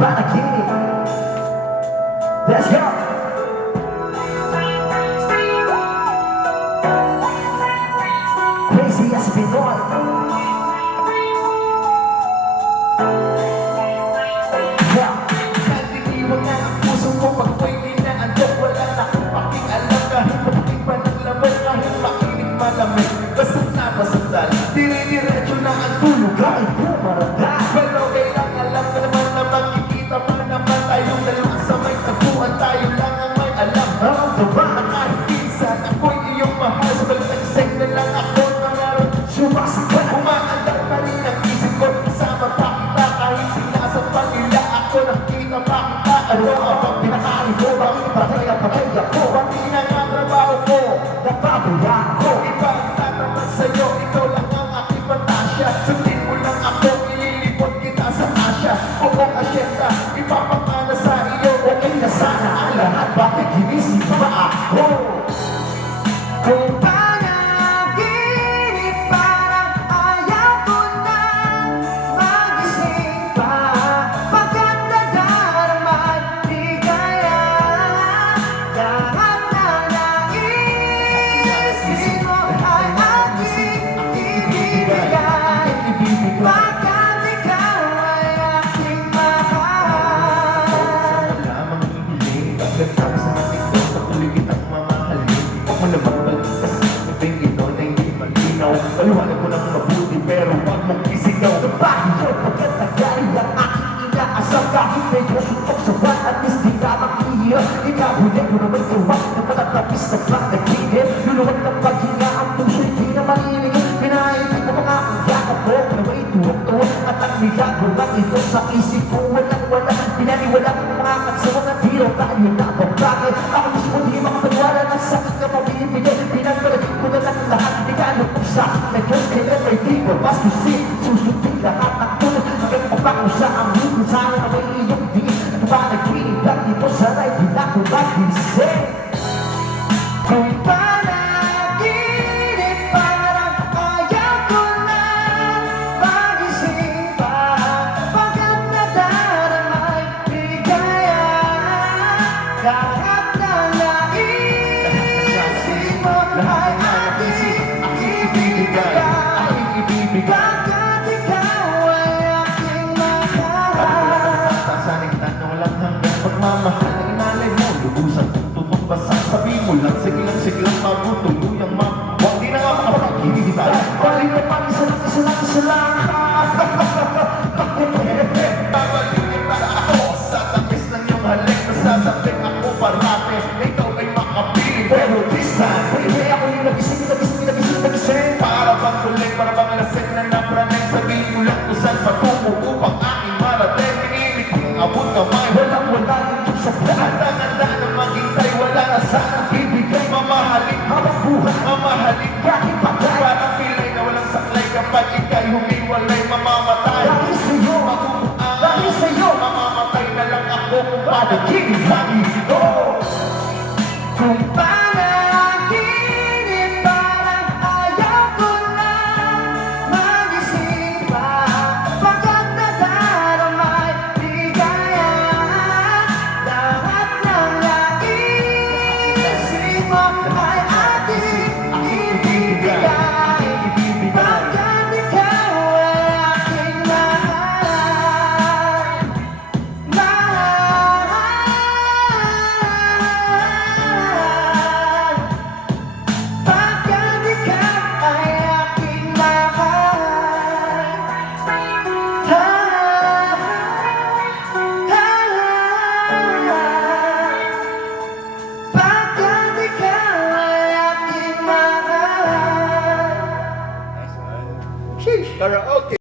panaginip. Let's go! Crazy as Pinoy. Yeah. Nandiniwag na ang puso mo pag mo'y inaandok. Wala na akong pakialam kahit mabuting pa ng lamay, kahit makinig malamig. Basta napasandal, dire-diretso na ang tulog. Kahit bumaranda, Pero kailang alam ka naman na magkikita pa naman tayong dalawa sa may tagpuan. Tayo lang ang may alam. ang diba? Na kahit minsan ako'y iyong mahal, sa balitagsik na lang ako nangarap. Sumasagot. Umaandar pa rin ang isip ko, kasama pa kita kahit sinasampal nila ako. Nakita pa kita, Ano ang bang pinakain ko? Bakit patay ang patay ako? pati na nga trabaho ko. Napabuya ako. Iba ang tataman sa'yo, ikaw lang ang aking pantasya. Sundin mo lang ako, ililipot kita sa Asya. Oo, asyenta, ipapamana sa iyo. Okay na sana ang lahat, bakit ginising pa ako? Kung panaginip, parang ayaw ko nang magising pa. Pagkat nadarama't di kaya lahat na naisin mo ay aking ibibigay. Pagkat ikaw ay aking mahal. Lamang hihiling, pagkatapos sa matito, patuloy kitang mamahalin. Huwag mo namang balitas, ibig ito na hindi malinaw. Paliwanag ko ng mabuti, pero huwag mong isigaw.